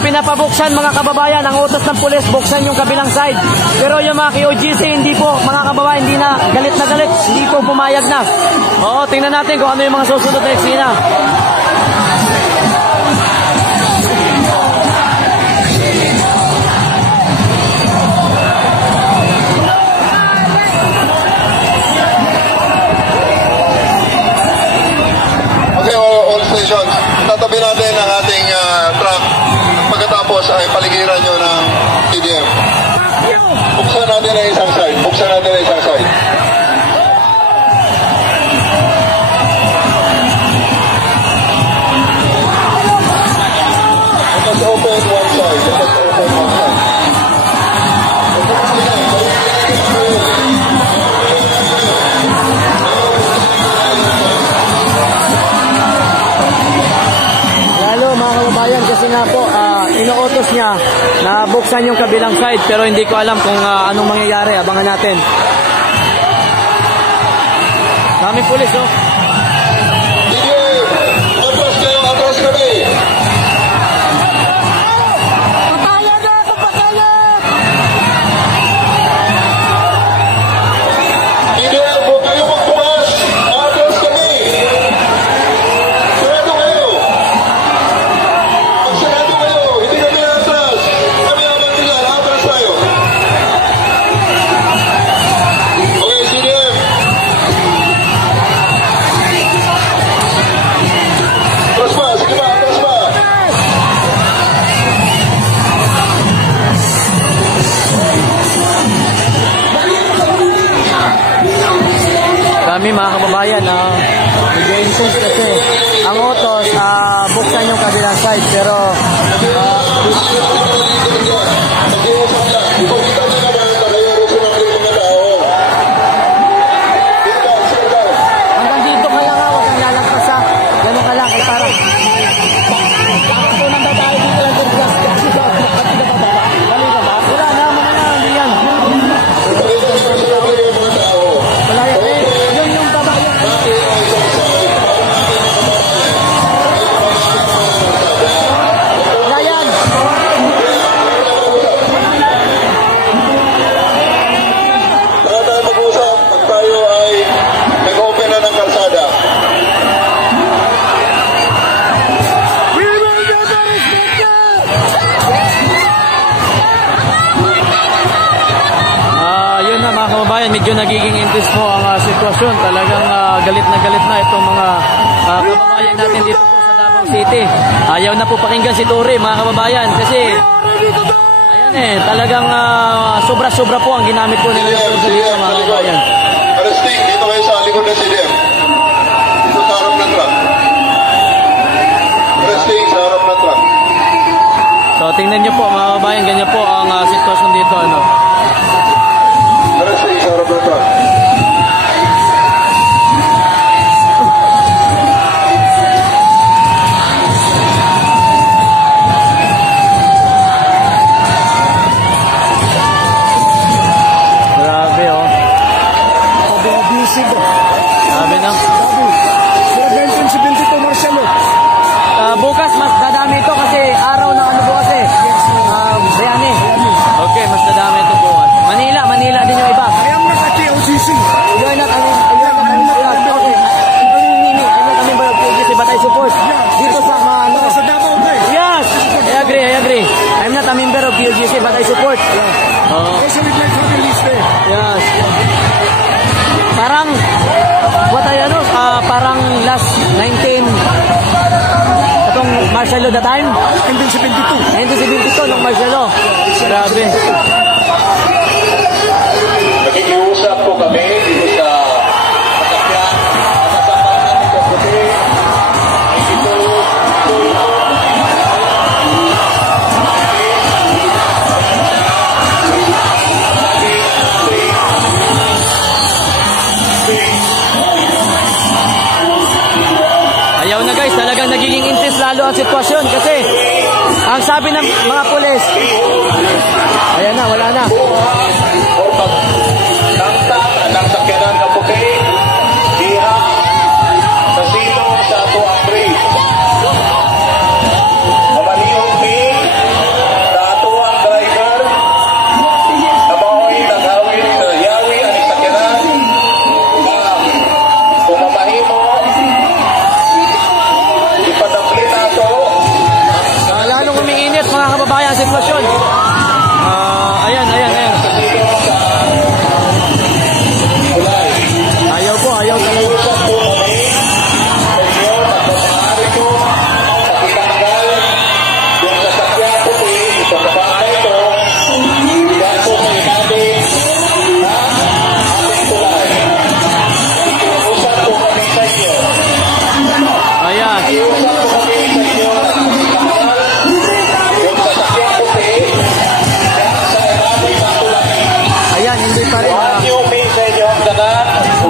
pinapabuksan mga kababayan, ang utos ng pulis, buksan yung kabilang side. Pero yung mga KOGC, hindi po, mga kababayan, hindi na galit, hindi po pumayag na. Oo, tingnan natin kung ano yung mga susunod na eksena. Tatabi natin ang ating truck. Pagkatapos ay paligiran nyo ng TDM. Buksan natin ang isang side. Buksan natin ang isang side. Let us open one side. Let us open one side. Kasi nga po, inuutos niya na buksan yung kabilang side pero hindi ko alam kung anong mangyayari. Abangan natin. Daming pulis, oh. Atras kayo, atras kami. Patayan na, patayan! Hindi, huwag kayo magbukas. Atras kami. Sarado kayo. Sarado kayo. Hindi kami atras. Kami naman nila. Atras tayo. Okay, CDM. Atras pa. Sige ba? Atras pa. Kami mga kababayan, nag-insist kasi ang utos, buksan yung kabilang side pero hanggang dito ka lang, huwag kang lalagpas, ganun ka lang, parang nang babae dito lang kung wala na, mga na, hindi yan. Malaya, yun yung babae. Layan. Saka tayo mag-usap pag tayo ay nag-open na ng kalsada. Yun na mga kababayan, medyo nagiging intense po ang sitwasyon. Talagang galit na itong mga kababayan natin dito po sa Davao City. Ayaw na po pakinggan si Tory mga kababayan kasi ayan talagang sobra-sobra po ang ginamit po nila dito mga kababayan. Arresting, dito kayo sa likod ng CDM. Dito sa harap ng truck. Arresting sa harap ng truck. So tingnan nyo po mga kababayan, ganyan po ang sitwasyon dito. Arresting sa harap ng truck. Grabe, oh. Grabe na. Bukas mas dadami ito kasi araw ng ano bukas Bayani. Okay, mas dadami ito bukas. Manila din yung iba. I am not a KOGC. You're not, okay. I'm not a member of KOGC, but I support. Dito sa mga ano. Sa Davao, okay. Yes! I agree. I'm not a member of KOGC, but I support. Also, we'd like family stay. Yes. Parang, parang last 19, itong martial law the time? 1972 nung martial law. Grabe. Nakikiusap po kami dito sa Masakyan. Masasama namin sa puti. Ayaw na guys, talagang nagiging intense lalo ang sitwasyon kasi ang sabi ng mga pulis, ayan na, wala na. O pagtangtang ng sakyanan na puti, diha, sa silo sa ato ang grade. Mamalihog mi, Nilalabas mga kababayan ang sitwasyon. Ayan. Ayaw talaga.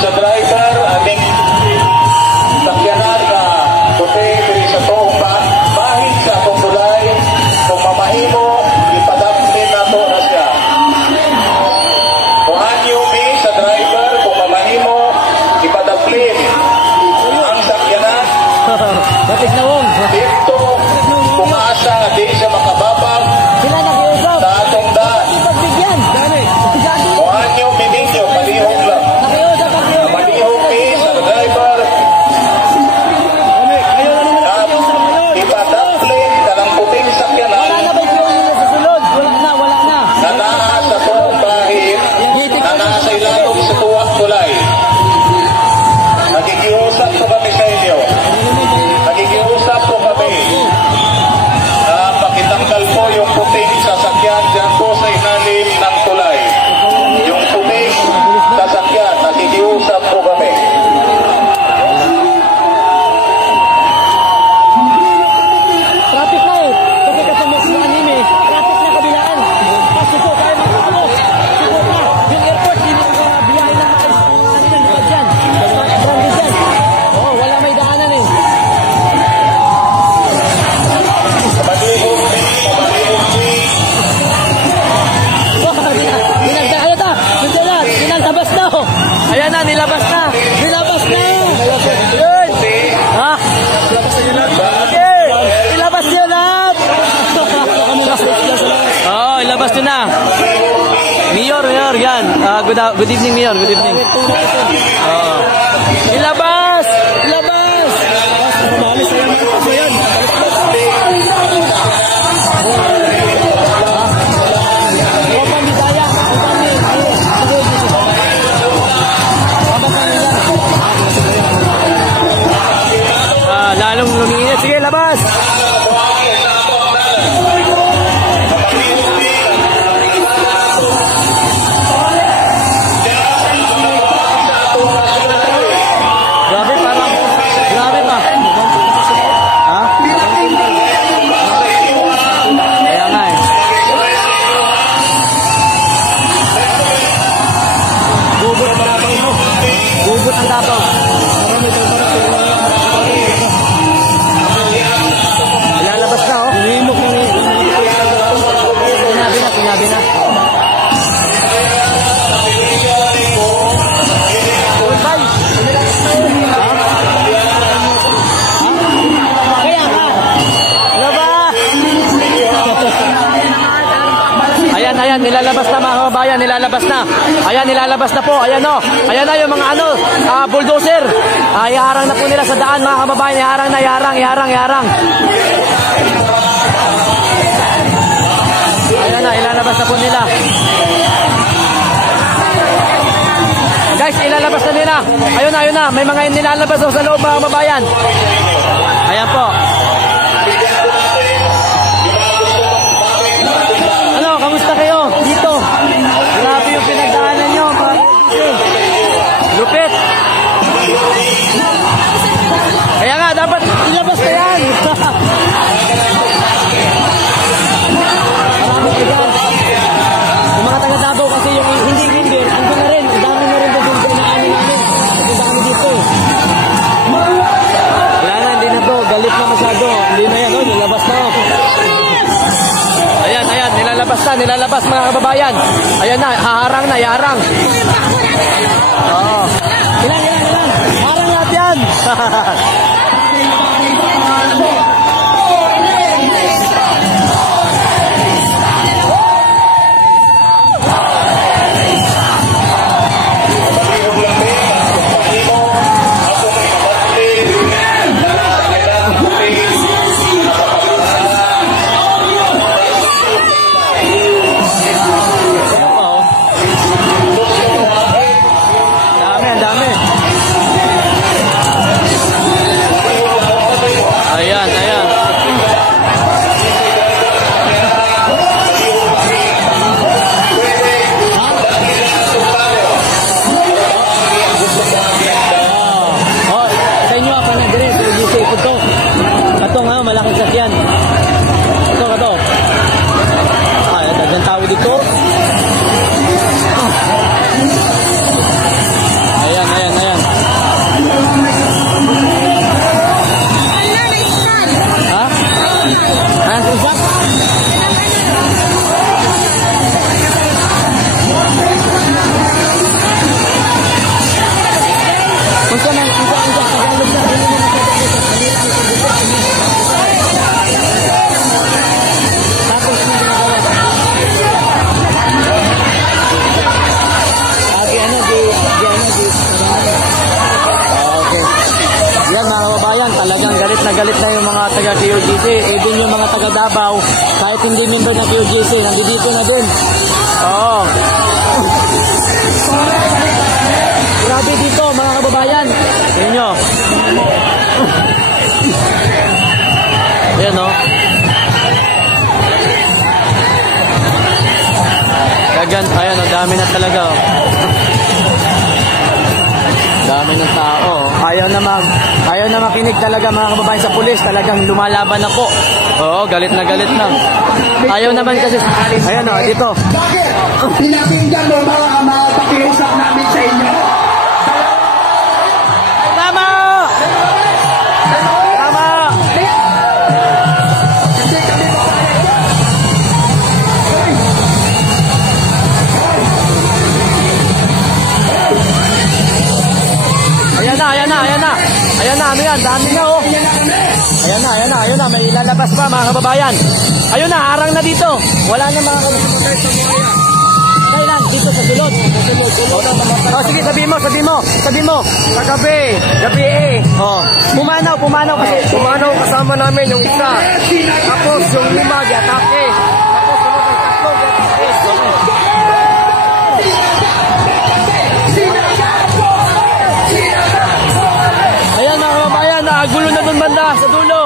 Sa driver, aming sakyanan na puti diri sa tupa, bahin sa atong tulay, kung mamahimo, ipadapin nato na siya. Kuhanyo mi sa driver, kung mamahimo, ipadapin ang sakyanan. Batik na wong. Dito, kung asa, di siya makababag sa atong daan. Kuhanyo mi ninyo, palihog lang. Malihog mi sa driver. Ipadaplin ka ng puting sakyanan. Na naa sa tuwang bahid, na nasa ilalong sa tuwang tulay. Nagigiusap po kami sa inyo. Nagigiusap po kami. Pakitanggal po yung puting sasakyan dyan po sa ilalim ng tulay. Yung puting sasakyan, nagigiusap po kami. Traffic na eh. Kasi kasama si anime. Traffic na kabilaan. Pasuko kayo mga ano. Suko ka. Yung airport, hindi ka biyahe na maayos. Ano yan, likod dyan. Brandis dyan. Oo, wala may daanan eh. Pamalihog mi. Ano ta? Nilabas na. Ayan na, nilabas na. Yun. Ha? Okay. Ilabas niyo lahat. Oo, ilabas niyo na. Mayor, yan. Good evening, Mayor. Good evening. Ilabas. Lalong luminit. Sige, labas. Grabe pa. Ha? Kaya nga eh. Gugut ang Davao. Lalabas na oh. Sinabi na. Goodbye. Kaya ka. Ano ba? Ayan, nilalabas na mga kababayan, nilalabas na. Ayan, nilalabas na po. Ayan o. Ayan na yung mga bulldozer. Iharang na po nila sa daan mga kababayan. Iharang. Ayan na, ilalabas na po nila. Guys, ilalabas na nila. Ayun na. May mga nilalabas sa loob mga kababayan. Ayan po. Ano, kamusta kayo? Dito. Grabe yung pinagdaanan nyo. Lupit. Kaya nga, dapat ilabas na yan. Yung mga taga-Davao kasi yung hindi rindir, andun na rin. Ang dami na rin doon na ano namin. Ang dami dito eh. Wala na, hindi na to. Galit na masyado. Hindi na yan, nilabas na. Ayan, nilalabas mga kababayan. Ayan na, iharang. Oo. Ilan. Harang lahat yan. galit na yung mga taga QGC. Even yung mga taga Davao, kahit hindi member ng QGC, nandito na din. Oo. Grabe dito mga kababayan. Tingnan nyo. Ayan o. Ayan o, dami na talaga o. Dami ng tao. Ayaw na makinig talaga mga kababayan sa pulis. Talagang lumalaban na po. Oo, galit na galit na. Ayaw naman kasi. Ayan o, dito. Bakit? Pinakinggan mo mga pakiusap namin sa inyo. Tama! Tama! Ayan na. Ano yan? Dami na oh. Ayan na. May ilalabas pa mga kababayan. Ayun na, harang na dito. Wala na mga kababayan. Kailan? Dito sa sulod. Oh, sige, sabi mo. Sa gabi eh. Oh. Pumanaw kasi. Pumanaw kasama namin yung isa. Tapos yung lima, di-atake. Tapos sunod ang tatlo, di-atake. Ayan mga kababayan, gulo na dun banda sa dulo.